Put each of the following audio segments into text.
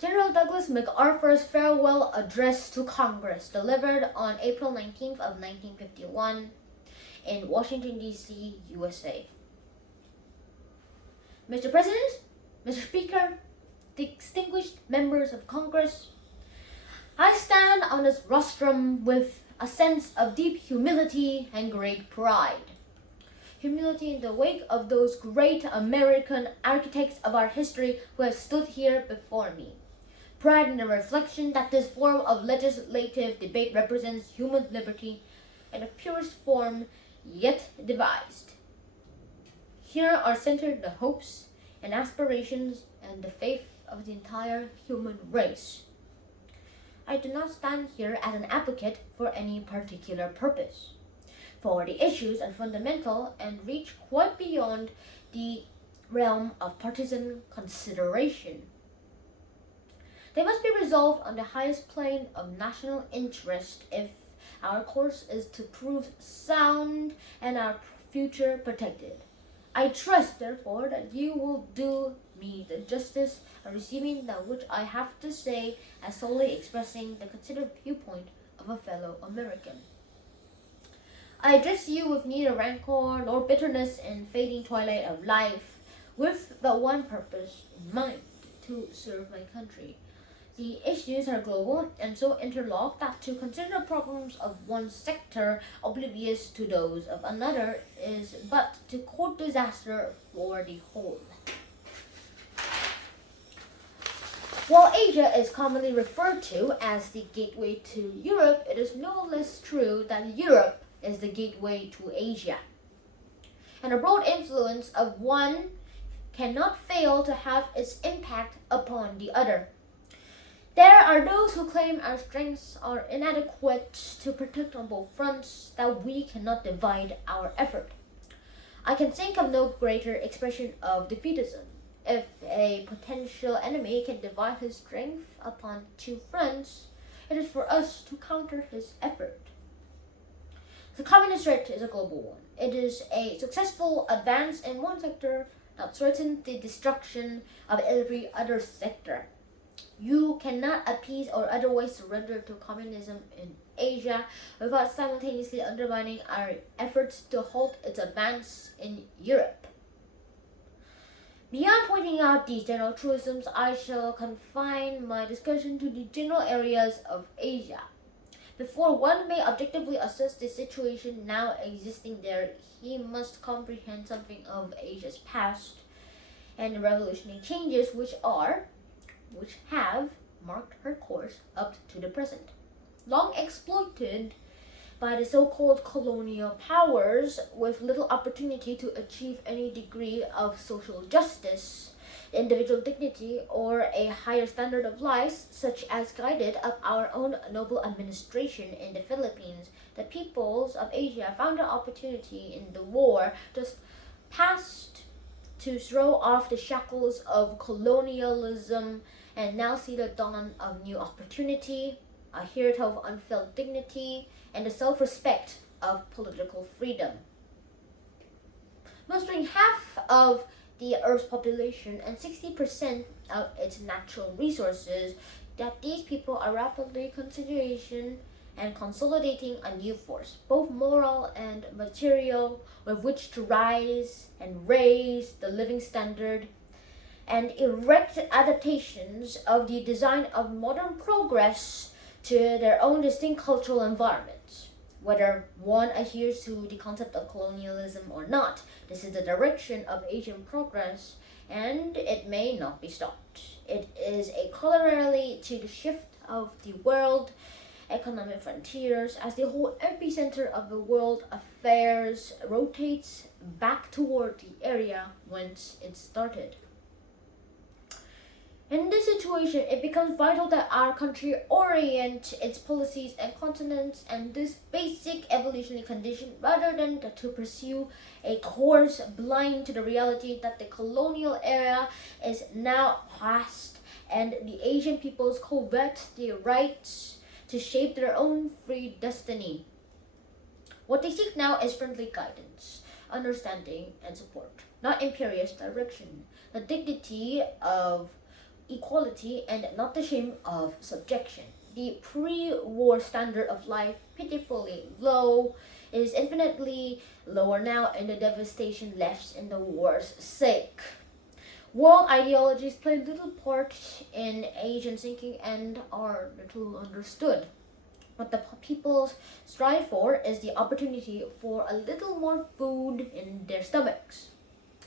General Douglas MacArthur's farewell address to Congress, delivered on April 19th of 1951 in Washington, D.C., USA. Mr. President, Mr. Speaker, distinguished members of Congress, I stand on this rostrum with a sense of deep humility and great pride. Humility in the wake of those great American architects of our history who have stood here before me. Pride in the reflection that this form of legislative debate represents human liberty in the purest form yet devised. Here are centered the hopes and aspirations and the faith of the entire human race. I do not stand here as an advocate for any particular purpose, for the issues are fundamental and reach quite beyond the realm of partisan consideration. They must be resolved on the highest plane of national interest if our course is to prove sound and our future protected. I trust, therefore, that you will do me the justice of receiving that which I have to say as solely expressing the considered viewpoint of a fellow American. I address you with neither rancor nor bitterness in fading twilight of life, with but one purpose in mind, to serve my country. The issues are global and so interlocked that to consider the problems of one sector oblivious to those of another is but to court disaster for the whole. While Asia is commonly referred to as the gateway to Europe, it is no less true that Europe is the gateway to Asia. And the broad influence of one cannot fail to have its impact upon the other. There are those who claim our strengths are inadequate to protect on both fronts, that we cannot divide our effort. I can think of no greater expression of defeatism. If a potential enemy can divide his strength upon two fronts, it is for us to counter his effort. The communist threat is a global one. It is a successful advance in one sector that threatens the destruction of every other sector. You cannot appease or otherwise surrender to communism in Asia without simultaneously undermining our efforts to halt its advance in Europe. Beyond pointing out these general truisms, I shall confine my discussion to the general areas of Asia. Before one may objectively assess the situation now existing there, he must comprehend something of Asia's past and the revolutionary changes which have marked her course up to the present. Long exploited by the so-called colonial powers with little opportunity to achieve any degree of social justice, individual dignity, or a higher standard of life, such as guided up our own noble administration in the Philippines, the peoples of Asia found an opportunity in the war just past to throw off the shackles of colonialism and now see the dawn of new opportunity, a heritage of unfelt dignity, and the self-respect of political freedom. Mustering half of the Earth's population and 60% of its natural resources, that these people are rapidly continuation and consolidating a new force, both moral and material, with which to rise and raise the living standard and erect adaptations of the design of modern progress to their own distinct cultural environments. Whether one adheres to the concept of colonialism or not, this is the direction of Asian progress, and it may not be stopped. It is a corollary to the shift of the world economic frontiers as the whole epicenter of the world affairs rotates back toward the area whence it started. In this situation, it becomes vital that our country orient its policies and continents and this basic evolutionary condition rather than to pursue a course blind to the reality that the colonial era is now past and the Asian peoples covet the rights to shape their own free destiny. What they seek now is friendly guidance, understanding, and support, not imperious direction. The dignity of equality and not the shame of subjection. The pre-war standard of life, pitifully low, is infinitely lower now, and the devastation left in the war's sake. World ideologies play little part in Asian thinking and are little understood. What the people strive for is the opportunity for a little more food in their stomachs,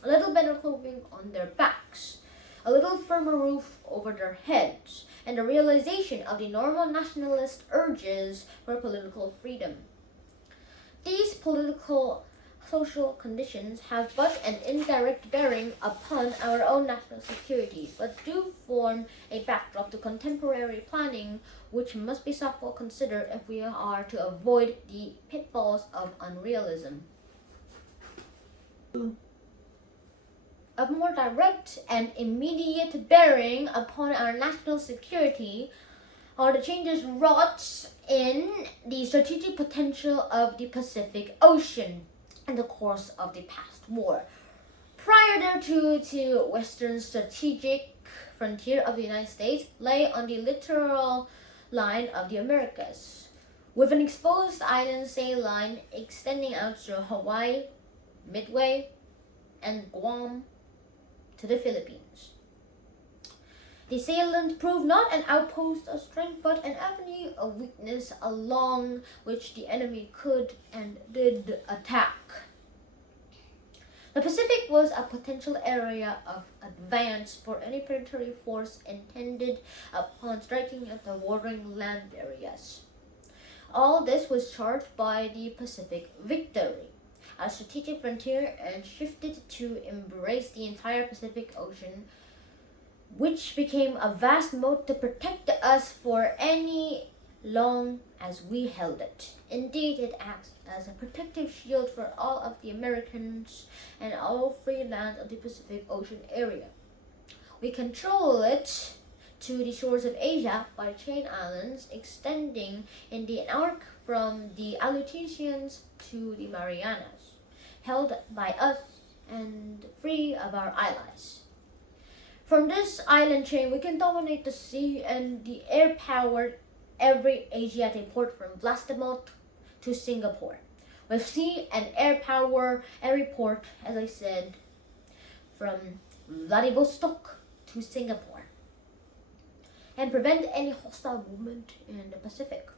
a little better clothing on their backs, a little firmer roof over their heads, and the realization of the normal nationalist urges for political freedom. These political social conditions have but an indirect bearing upon our own national security, but do form a backdrop to contemporary planning which must be thoughtfully considered if we are to avoid the pitfalls of unrealism. Of more direct and immediate bearing upon our national security are the changes wrought in the strategic potential of the Pacific Ocean in the course of the past war. Prior thereto, the western strategic frontier of the United States lay on the littoral line of the Americas, with an exposed island sea line extending out through Hawaii, Midway, and Guam to the Philippines. The salient proved not an outpost of strength, but an avenue of weakness along which the enemy could and did attack. The Pacific was a potential area of advance for any predatory force intended upon striking at the warring land areas. All this was charged by the Pacific Victory, a strategic frontier, and shifted to embrace the entire Pacific Ocean, which became a vast moat to protect us for any long as we held it. Indeed, it acts as a protective shield for all of the Americans and all free lands of the Pacific Ocean area. We control it to the shores of Asia by chain islands extending in the arc from the Aleutians to the Marianas, held by us and free of our allies. From this island chain, we can dominate the sea and the air power every Asiatic port from Vladivostok to Singapore. With sea and air power every port, as I said, from Vladivostok to Singapore, and prevent any hostile movement in the Pacific.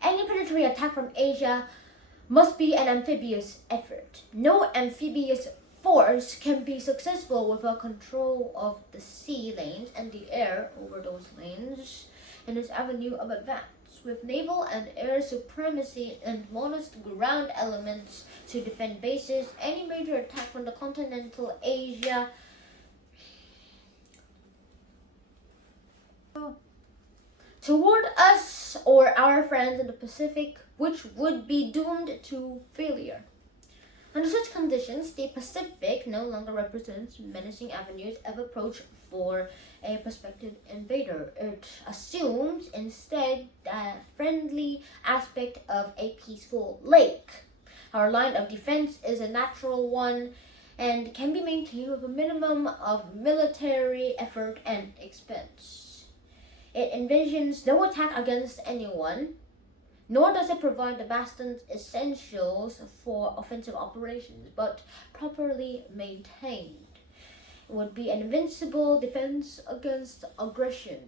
Any predatory attack from Asia must be an amphibious effort. No amphibious force can be successful without control of the sea lanes and the air over those lanes in its avenue of advance. With naval and air supremacy and modest ground elements to defend bases, any major attack from the continental Asia toward us or our friends in the Pacific, which would be doomed to failure. Under such conditions, the Pacific no longer represents menacing avenues of approach for a prospective invader. It assumes instead the friendly aspect of a peaceful lake. Our line of defense is a natural one and can be maintained with a minimum of military effort and expense. It envisions no attack against anyone, nor does it provide the bastion's essentials for offensive operations, but properly maintained would be an invincible defense against aggression.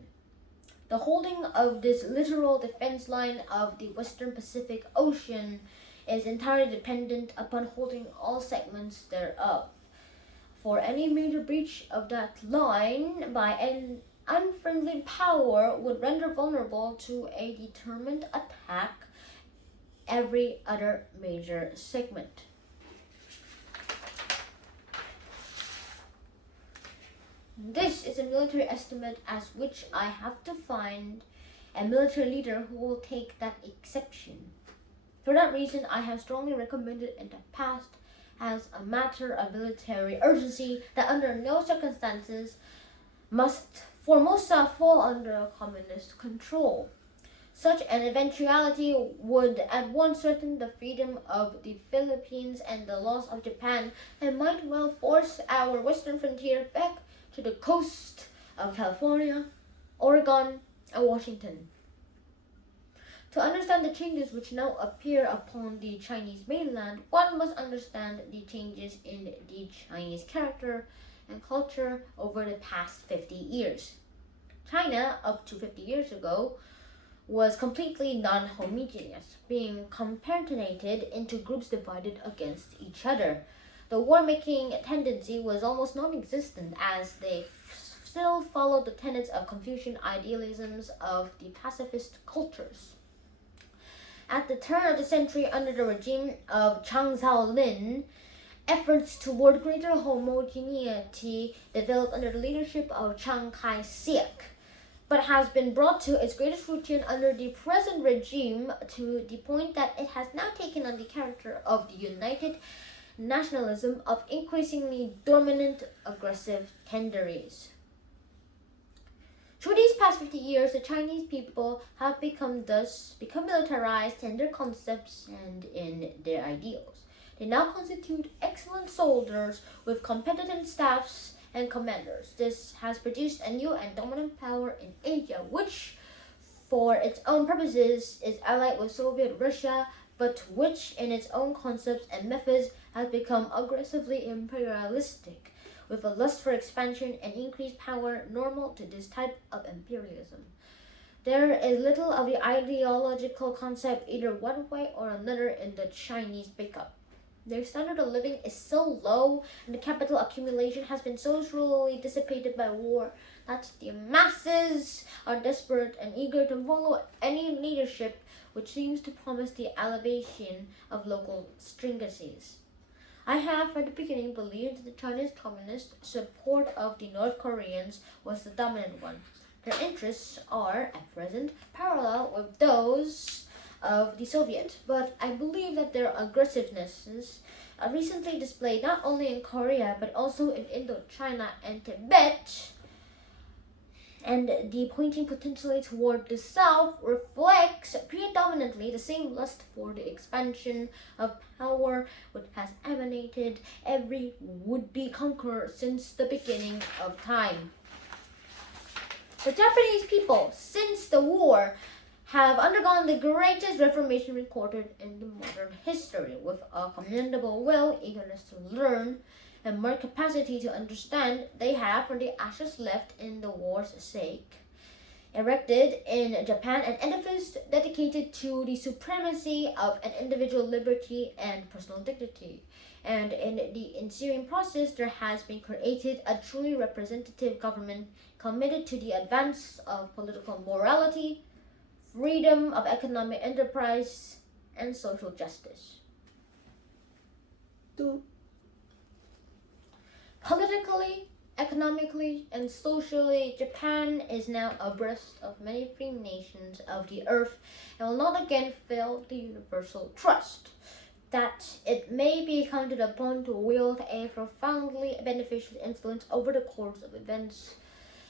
The holding of this littoral defense line of the Western Pacific Ocean is entirely dependent upon holding all segments thereof. For any major breach of that line by an unfriendly power would render vulnerable to a determined attack every other major segment. This is a military estimate as which I have to find a military leader who will take that exception. For that reason, I have strongly recommended in the past as a matter of military urgency that under no circumstances must Formosa fall under communist control. Such an eventuality would at once threaten the freedom of the Philippines and the loss of Japan, and might well force our western frontier back to the coast of California, Oregon, and Washington. To understand the changes which now appear upon the Chinese mainland, one must understand the changes in the Chinese character and culture over the past 50 years. China, up to 50 years ago, was completely non-homogeneous, being compartmented into groups divided against each other. The war-making tendency was almost non-existent as they still followed the tenets of Confucian idealisms of the pacifist cultures. At the turn of the century, under the regime of Chiang Sao-lin, efforts toward greater homogeneity developed under the leadership of Chiang Kai-shek, but has been brought to its greatest fruition under the present regime to the point that it has now taken on the character of the united nationalism of increasingly dominant aggressive tendencies. Through these past 50 years, the Chinese people have become militarized in their concepts and in their ideals. They now constitute excellent soldiers with competent staffs and commanders. This has produced a new and dominant power in Asia, which, for its own purposes, is allied with Soviet Russia, but which, in its own concepts and methods, has become aggressively imperialistic, with a lust for expansion and increased power normal to this type of imperialism. There is little of the ideological concept either one way or another in the Chinese makeup. Their standard of living is so low and the capital accumulation has been so slowly dissipated by war that the masses are desperate and eager to follow any leadership which seems to promise the elevation of local stringencies. I have from the beginning believed that the Chinese communist support of the North Koreans was the dominant one. Their interests are, at present, parallel with those of the Soviet, but I believe that their aggressiveness are recently displayed not only in Korea but also in Indochina and Tibet, and the pointing potentially toward the south reflects predominantly the same lust for the expansion of power which has animated every would-be conqueror since the beginning of time. The Japanese people, since the war, have undergone the greatest reformation recorded in the modern history, with a commendable will, eagerness to learn, and more capacity to understand. They have, from the ashes left in the war's sake, erected in Japan an edifice dedicated to the supremacy of an individual liberty and personal dignity. And in the ensuing process, there has been created a truly representative government committed to the advance of political morality, freedom of economic enterprise, and social justice. 2. Politically, economically, and socially, Japan is now abreast of many free nations of the earth and will not again fail the universal trust that it may be counted upon to wield a profoundly beneficial influence over the course of events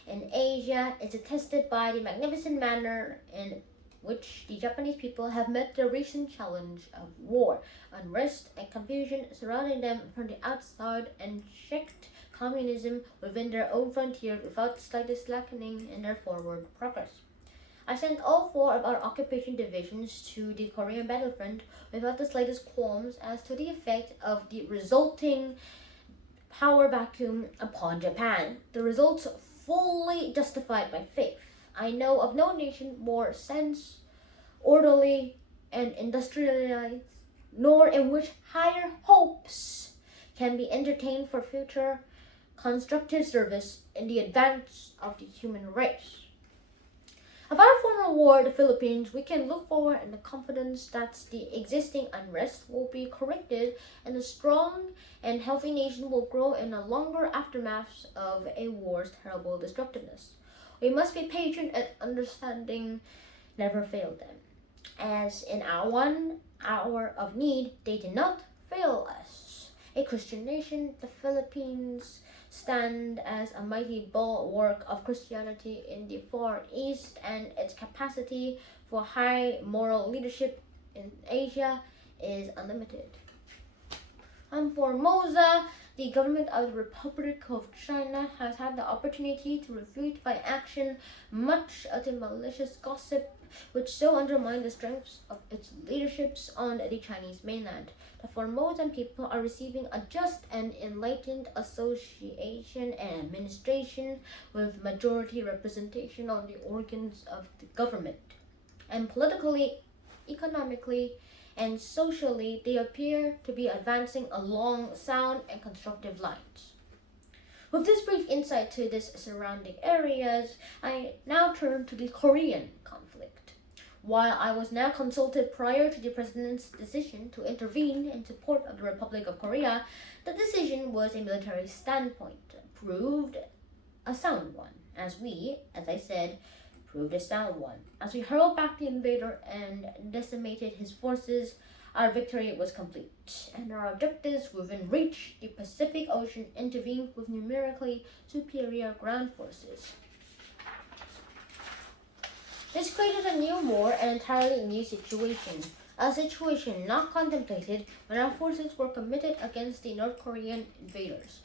in Asia is attested by the magnificent manner in which the Japanese people have met the recent challenge of war, unrest, and confusion surrounding them from the outside, and checked communism within their own frontiers without the slightest slackening in their forward progress. I sent all 4 of our occupation divisions to the Korean battlefront without the slightest qualms as to the effect of the resulting power vacuum upon Japan. The results fully justified my faith. I know of no nation more sense, orderly, and industrialized, nor in which higher hopes can be entertained for future constructive service in the advance of the human race. Of our former war, the Philippines, we can look forward in the confidence that the existing unrest will be corrected and a strong and healthy nation will grow in the longer aftermaths of a war's terrible destructiveness. We must be patient and understanding never failed them, as in our 1 hour of need they did not fail us. A Christian nation, the Philippines stand as a mighty bulwark of Christianity in the Far East, and its capacity for high moral leadership in Asia is unlimited. Formosa, the government of the Republic of China has had the opportunity to refute by action much of the malicious gossip which so undermined the strengths of its leaderships on the Chinese mainland. The Formosan people are receiving a just and enlightened association and administration with majority representation on the organs of the government. And politically, economically, and socially, they appear to be advancing along sound and constructive lines. With this brief insight to these surrounding areas, I now turn to the Korean conflict. While I was now consulted prior to the President's decision to intervene in support of the Republic of Korea, the decision was a military standpoint, proved a sound one, as I said, proved a sound one. As we hurled back the invader and decimated his forces, our victory was complete, and our objectives within reach, the Pacific Ocean intervened with numerically superior ground forces. This created a new war and entirely new situation, a situation not contemplated when our forces were committed against the North Korean invaders.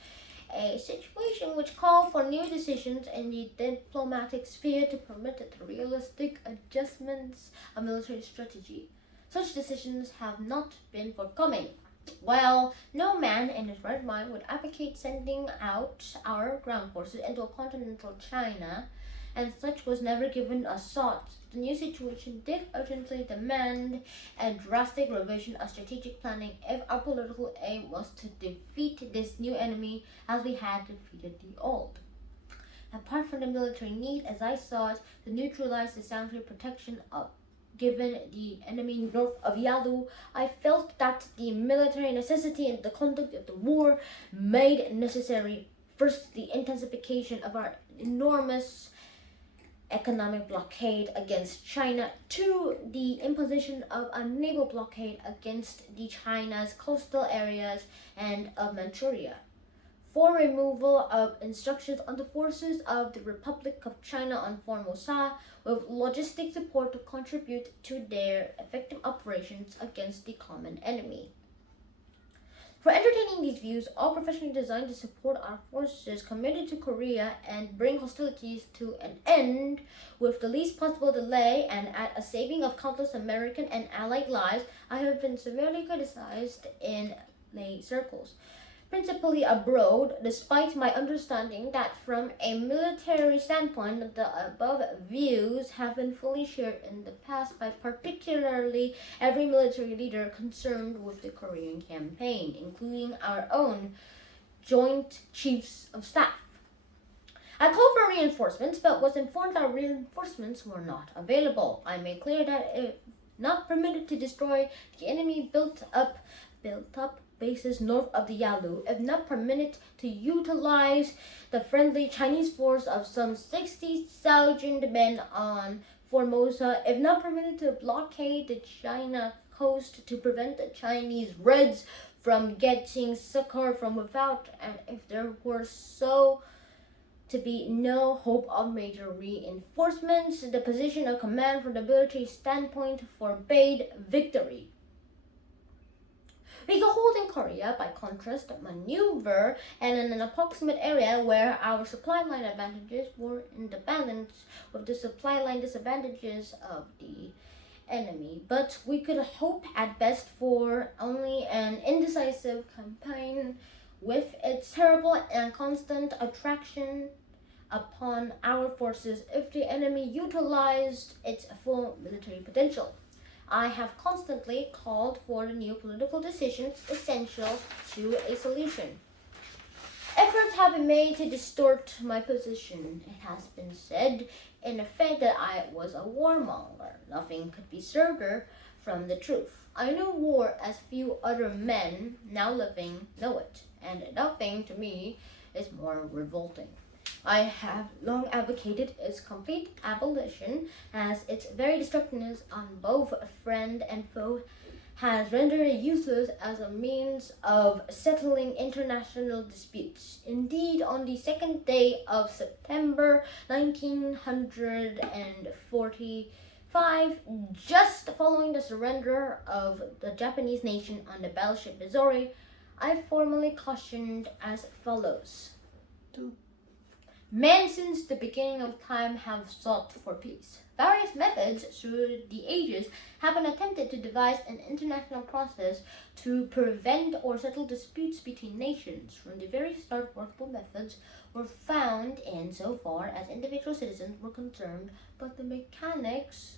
A situation which called for new decisions in the diplomatic sphere to permit the realistic adjustments of military strategy. Such decisions have not been forthcoming. While no man in his right mind would advocate sending out our ground forces into continental China, and such was never given a thought, the new situation did urgently demand a drastic revision of strategic planning if our political aim was to defeat this new enemy as we had defeated the old. Apart from the military need, as I saw it, to neutralize the sanitary protection of given the enemy north of Yalu, I felt that the military necessity in the conduct of the war made necessary first the intensification of our enormous economic blockade against China, two, the imposition of a naval blockade against the China's coastal areas and of Manchuria. For removal of instructions on the forces of the Republic of China on Formosa with logistic support to contribute to their effective operations against the common enemy. For entertaining these views, all professionally designed to support our forces committed to Korea and bring hostilities to an end with the least possible delay and at a saving of countless American and Allied lives, I have been severely criticized in lay circles, principally abroad, despite my understanding that from a military standpoint, the above views have been fully shared in the past by particularly every military leader concerned with the Korean campaign, including our own Joint Chiefs of Staff. I called for reinforcements, but was informed that reinforcements were not available. I made clear that if not permitted to destroy, the enemy built up bases north of the Yalu, if not permitted to utilize the friendly Chinese force of some 60,000 men on Formosa, if not permitted to blockade the China coast to prevent the Chinese Reds from getting succor from without, and if there were so to be no hope of major reinforcements, the position of command from the military standpoint forbade victory. We could hold in Korea, by contrast, maneuver and in an approximate area where our supply line advantages were in the balance with the supply line disadvantages of the enemy. But we could hope at best for only an indecisive campaign with its terrible and constant attraction upon our forces if the enemy utilized its full military potential. I have constantly called for the new political decisions essential to a solution. Efforts have been made to distort my position. It has been said, in effect, that I was a warmonger. Nothing could be further from the truth. I knew war as few other men now living know it, and nothing to me is more revolting. I have long advocated its complete abolition, as its very destructiveness on both friend and foe has rendered it useless as a means of settling international disputes. Indeed, on the second day of September 1945, just following the surrender of the Japanese nation on the battleship Missouri, I formally cautioned as follows. 2. Men since the beginning of time have sought for peace. Various methods through the ages have been attempted to devise an international process to prevent or settle disputes between nations. From the very start, workable methods were found insofar as individual citizens were concerned, but the mechanics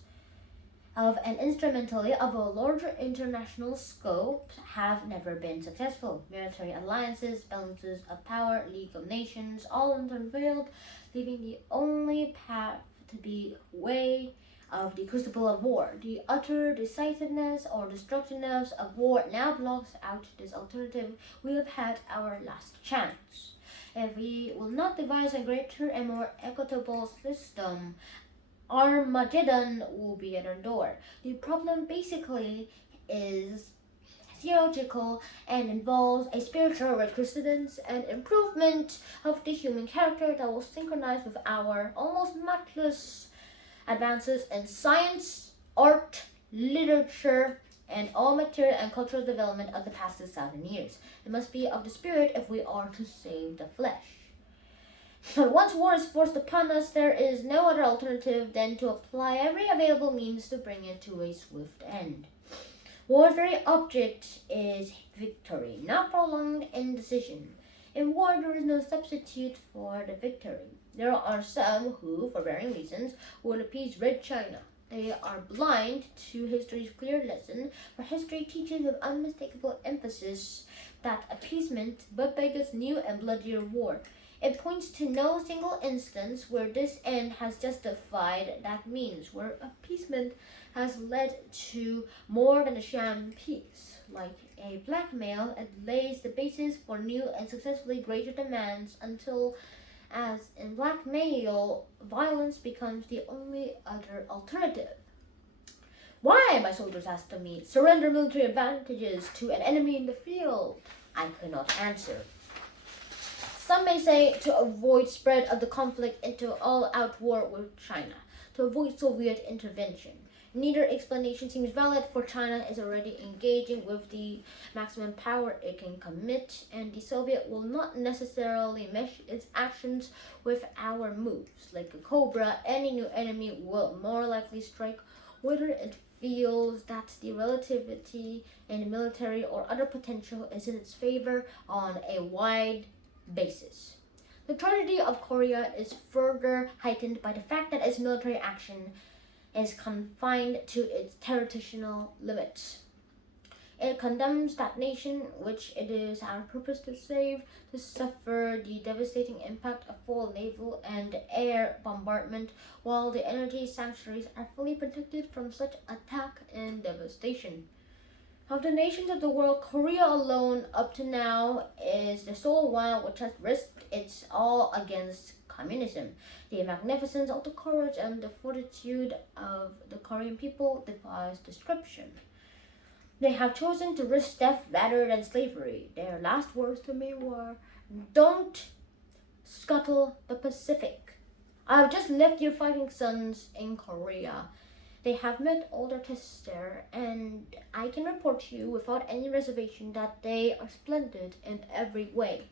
of and instrumentality of a larger international scope have never been successful. Military alliances, balances of power, League of Nations, all unveiled, leaving the only path to be way of the crucible of war. The utter decisiveness or destructiveness of war now blocks out this alternative. We have had our last chance. If we will not devise a greater and more equitable system, Armageddon will be at our door. The problem basically is theological and involves a spiritual recrudescence and improvement of the human character that will synchronize with our almost matchless advances in science, art, literature, and all material and cultural development of the past 6,000 years. It must be of the spirit if we are to save the flesh. But once war is forced upon us, there is no other alternative than to apply every available means to bring it to a swift end. War's very object is victory, not prolonged indecision. In war, there is no substitute for the victory. There are some who, for varying reasons, would appease Red China. They are blind to history's clear lesson, for history teaches with unmistakable emphasis that appeasement but beggars new and bloodier war. It points to no single instance where this end has justified that means, where appeasement has led to more than a sham peace. Like a blackmail, it lays the basis for new and successfully greater demands until, as in blackmail, violence becomes the only other alternative. Why, my soldiers asked of me, surrender military advantages to an enemy in the field? I could not answer. Some may say to avoid spread of the conflict into all-out war with China, to avoid Soviet intervention. Neither explanation seems valid, for China is already engaging with the maximum power it can commit, and the Soviet will not necessarily mesh its actions with our moves. Like a cobra, any new enemy will more likely strike whether it feels that the relativity in military or other potential is in its favor on a wide basis. The tragedy of Korea is further heightened by the fact that its military action is confined to its territorial limits. It condemns that nation, which it is our purpose to save, to suffer the devastating impact of full naval and air bombardment, while the energy sanctuaries are fully protected from such attack and devastation. Of the nations of the world, Korea alone up to now is the sole one which has risked its all against communism. The magnificence of the courage and the fortitude of the Korean people defies description. They have chosen to risk death rather than slavery. Their last words to me were, "Don't scuttle the Pacific. I have just left your fighting sons in Korea. They have met all their tests there, and I can report to you without any reservation that they are splendid in every way."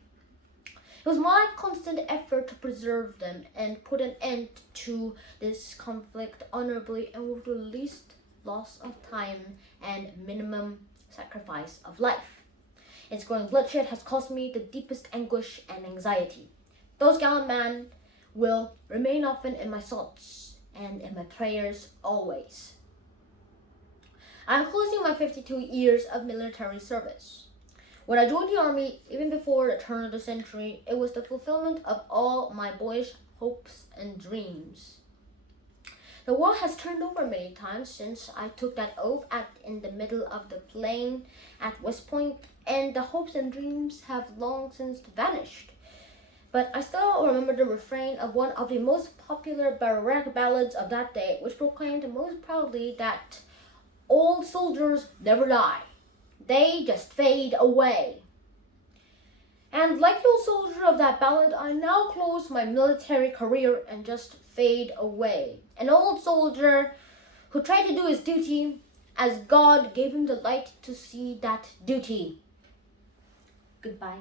It was my constant effort to preserve them and put an end to this conflict honorably and with the least loss of time and minimum sacrifice of life. Its growing bloodshed has caused me the deepest anguish and anxiety. Those gallant men will remain often in my thoughts and in my prayers always. I am closing my 52 years of military service. When I joined the army, even before the turn of the century, it was the fulfillment of all my boyish hopes and dreams. The world has turned over many times since I took that oath in the middle of the plain at West Point, and the hopes and dreams have long since vanished. But I still remember the refrain of one of the most popular barrack ballads of that day, which proclaimed most proudly that old soldiers never die. They just fade away. And like the old soldier of that ballad, I now close my military career and just fade away. An old soldier who tried to do his duty as God gave him the light to see that duty. Goodbye.